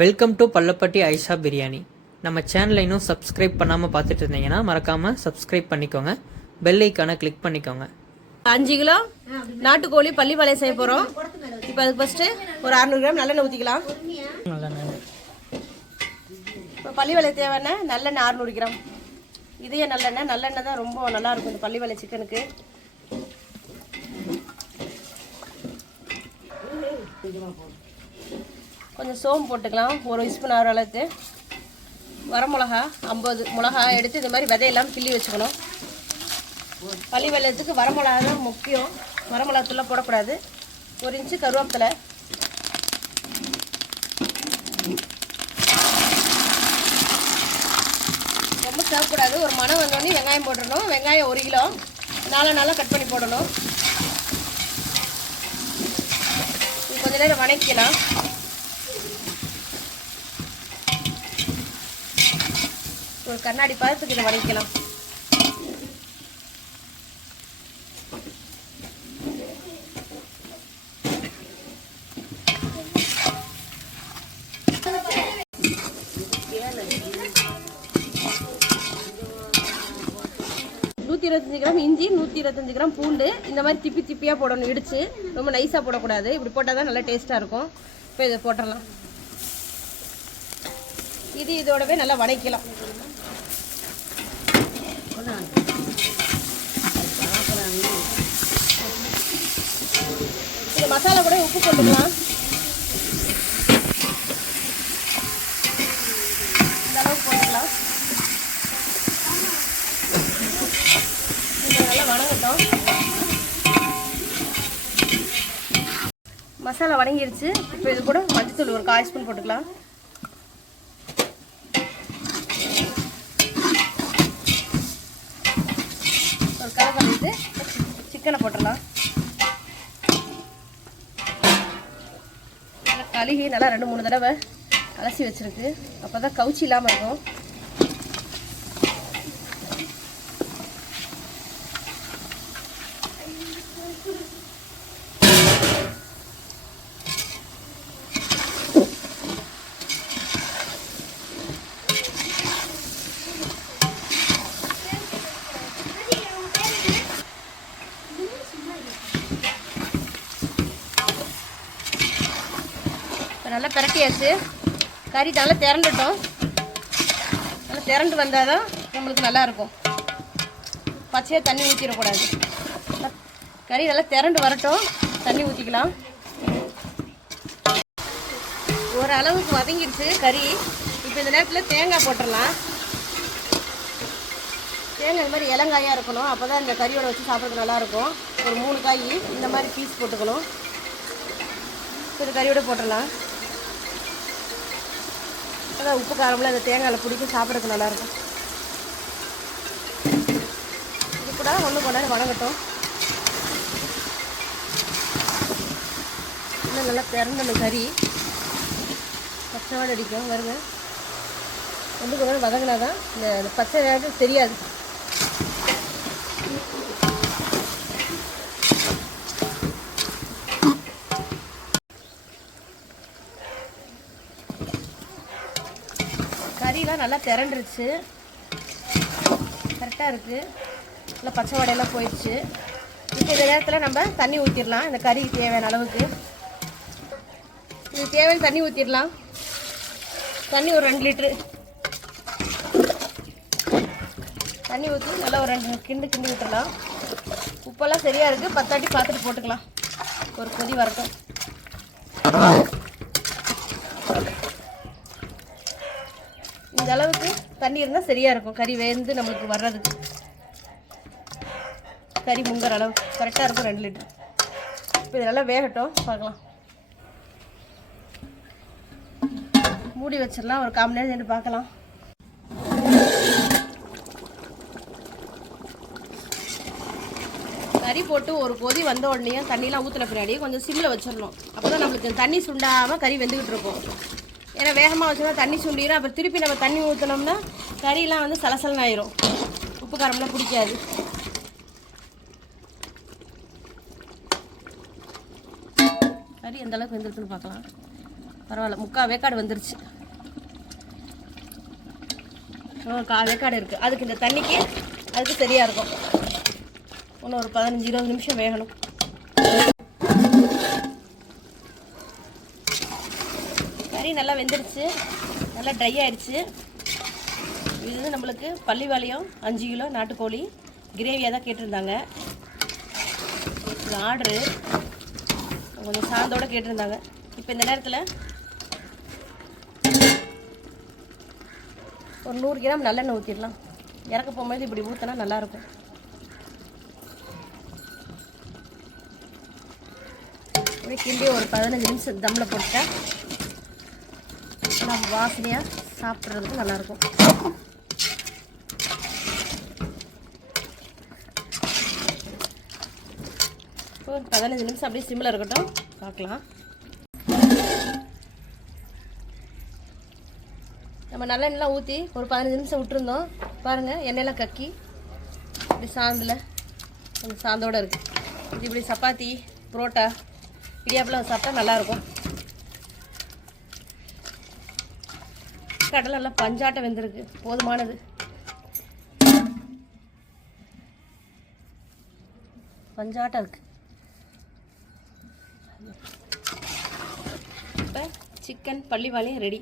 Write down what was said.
Welcome to Pallapatti Aisha biryani நம்ம சேனலை இன்னும் சப்ஸ்கிரைப் பண்ணாமல் பார்த்துட்டு இருந்தீங்கன்னா மறக்காமல் சப்ஸ்கிரைப் பண்ணிக்கோங்க. பெல் ஐக்கானை கிளிக் பண்ணிக்கோங்க. அஞ்சு கிலோ நாட்டுக்கோழி பள்ளி செய்ய போகிறோம் இப்போ அதுக்கு ஃபஸ்ட்டு ஒரு அறநூறு கிராம் நல்லெண்ணெய் ஊற்றிக்கலாம் இப்போ பள்ளி வேலை தேவையான நல்லெண்ணெய் அறநூறு கிராம். இதே நல்லெண்ணெய் நல்லெண்ணெய் தான் ரொம்ப நல்லாயிருக்கும் இந்த பள்ளி வேலை சிக்கனுக்கு. கொஞ்சம் சோம்பு போட்டுக்கலாம். ஒரு ஸ்பூன் ஆகிற அளவுக்கு. வரமிளகா ஐம்பது. மிளகா எடுத்து இந்த மாதிரி விதையெல்லாம் கிள்ளி வச்சுக்கணும். பள்ளி வெள்ளத்துக்கு வரமிளகா தான் முக்கியம். வரமிளகாத்தூள்லாம் போடக்கூடாது. ஒரு இன்ச்சு கருவேப்பிலை. ரொம்ப சேர்க்கக்கூடாது ஒரு மனம் வந்தோடனே வெங்காயம் போட்டுடணும் வெங்காயம் ஒரு கிலோ. நாலு நாளாக கட் பண்ணி போடணும். கொஞ்ச நேரம் வணக்கலாம் ஒரு கண்ணாடி பதத்துக்கு இதை வதக்கலாம் நூற்றி இருபத்தஞ்சி கிராம் இஞ்சி நூற்றி இருபத்தஞ்சி கிராம் பூண்டு. இந்த மாதிரி திப்பி திப்பியாக போடணும் இடித்து ரொம்ப நைஸாக போடக்கூடாது. இப்படி போட்டால் தான் நல்லா டேஸ்ட்டாக இருக்கும். இப்போ இதை போட்டுடலாம். இது இதோடவே நல்லா வதக்கலாம் இது மசாலா கூட உப்பு போட்டுக்கலாம். இந்த அளவுக்கு போட்டுக்கலாம். இது நல்லா வணங்கட்டும். மசாலா வணங்கிருச்சு. இப்போ இது கூட மஞ்சத்தூள் ஒரு காய் ஸ்பூன் போட்டுக்கலாம். சிக்கனை போட்டுடலாம். நல்லா கழுகி நல்லா ரெண்டு மூணு தடவை அலசி வச்சிருக்கு. அப்போ தான் கவுச்சி இல்லாமல் இருக்கும். நல்லா பிரட்டியாச்சு கறி நல்லா திரண்டுட்டோம் நல்லா திரண்டு வந்தால் தான் நம்மளுக்கு நல்லா இருக்கும். பச்சையாக தண்ணி ஊற்றிடக்கூடாது கறி நல்லா திரண்டு வரட்டும். தண்ணி ஊற்றிக்கலாம் ஒரு அளவுக்கு வதங்கிடுச்சு கறி. இப்போ இந்த நேரத்தில் தேங்காய் போட்டுடலாம். தேங்காய் இந்த மாதிரி இளங்காயாக இருக்கணும். அப்போ தான் இந்த கறியோட வச்சு சாப்பிட்றதுக்கு நல்லாயிருக்கும் ஒரு மூணு காய் இந்த மாதிரி பீஸ் போட்டுக்கணும். இப்போ இந்த கறியோட போட்டுடலாம். அதான் உப்பு காரம்லாம் இந்த தேங்காயில் பிடிச்சி சாப்பிட்றதுக்கு நல்லாயிருக்கும். இது கூட ஒன்று கொஞ்ச வணங்கட்டும். இன்னும் நல்லா பிறந்தணும் கறி. பச்சை வாடை அடிக்கும் வருங்க. ஒன்று கொஞ்ச வதங்கினா தான் இந்த இந்த பச்சை வேகம் தெரியாது. நல்லா திரண்டுருச்சு. கரெக்டாக இருக்குது நல்லா பச்சை வடையெல்லாம் போயிடுச்சு. இப்போ இந்த நேரத்தில் நம்ம தண்ணி ஊற்றிடலாம் இந்த கறிக்கு தேவையான அளவுக்கு. இது தேவையான தண்ணி ஊற்றிடலாம் தண்ணி ஒரு ரெண்டு லிட்ரு தண்ணி ஊற்றி நல்லா ஒரு ரெண்டு கிண்டு கிண்டி விட்டுடலாம். உப்பெல்லாம் சரியாக இருக்குது பத்தாட்டி பார்த்துட்டு போட்டுக்கலாம். ஒரு கொதி வரட்டும். இந்த அளவுக்கு தண்ணி இருந்தால் சரியாக இருக்கும். கறி வேந்து நம்மளுக்கு வர்றதுக்கு கறி முங்குற அளவு. கரெக்டாக இருக்கும் ரெண்டு லிட்டர். இப்போ இது நல்லா வேகட்டும். பார்க்கலாம். மூடி வச்சிடலாம். ஒரு கால் மணி நேரம் நின்று பார்க்கலாம். கறி போட்டு ஒரு கொதி வந்த உடனே தண்ணியெலாம் ஊற்றின பின்னாடி கொஞ்சம் சிம்மில் வச்சிடணும். அப்போ தான் நம்மளுக்கு தண்ணி சுண்டாமல் கறி வெந்துக்கிட்டு இருக்கும். ஏன்னா வேகமாக வச்சோம்னா தண்ணி சுண்டிடும் அப்புறம் திருப்பி நம்ம தண்ணி ஊற்றினோம்னா கறியெலாம் வந்து சலசலன் ஆயிரும் உப்பு காரம்லாம் பிடிக்காது. கறி எந்த அளவுக்கு வெந்திருக்குன்னு பார்க்கலாம். பரவாயில்ல. முக்கால் வேக்காடு வந்துருச்சு. கால் வேக்காடு இருக்குது அதுக்கு இந்த தண்ணிக்கு அதுக்கு சரியாக இருக்கும். இன்னும் ஒரு பதினஞ்சு இருபது நிமிஷம் வேகணும். கறி நல்லா வெந்துருச்சு. நல்லா ட்ரை ஆயிடுச்சு. இது வந்து நம்மளுக்கு பள்ளிவாளையம் அஞ்சு கிலோ நாட்டுக்கோழி கிரேவியாக தான் கேட்டிருந்தாங்க. இது ஆர்டரு கொஞ்சம் சாந்தோடு கேட்டிருந்தாங்க. இப்போ இந்த நேரத்தில் ஒரு நூறு கிராம் நல்லெண்ணெய் ஊற்றிடலாம் இறக்க போகும்போது இப்படி ஊற்றினா நல்லாயிருக்கும் கிண்டி ஒரு பதினஞ்சு நிமிஷம் தம்மில் போட்டேன் நம்ம வாசனையாக சாப்பிட்றதுக்கு நல்லாயிருக்கும். இப்போ ஒரு பதினஞ்சு நிமிஷம் அப்படியே சிம்மில் இருக்கட்டும். பார்க்கலாம். நம்ம நல்லெண்ணெலாம் ஊற்றி ஒரு பதினஞ்சு நிமிஷம் விட்டுருந்தோம். பாருங்கள் எண்ணெயெலாம் கக்கி. இப்படி சாந்தில் கொஞ்சம் சாந்தோடு இருக்குது இது இப்படி சப்பாத்தி புரோட்டா இடியாப்பெலாம் சாப்பிட்டா நல்லாயிருக்கும். கடலை எல்லாம் பஞ்சாட்டம் வெந்திருக்கு. போதுமானது. பஞ்சாட்டம் இருக்கு. இப்போ சிக்கன் பள்ளிவாளையம் ரெடி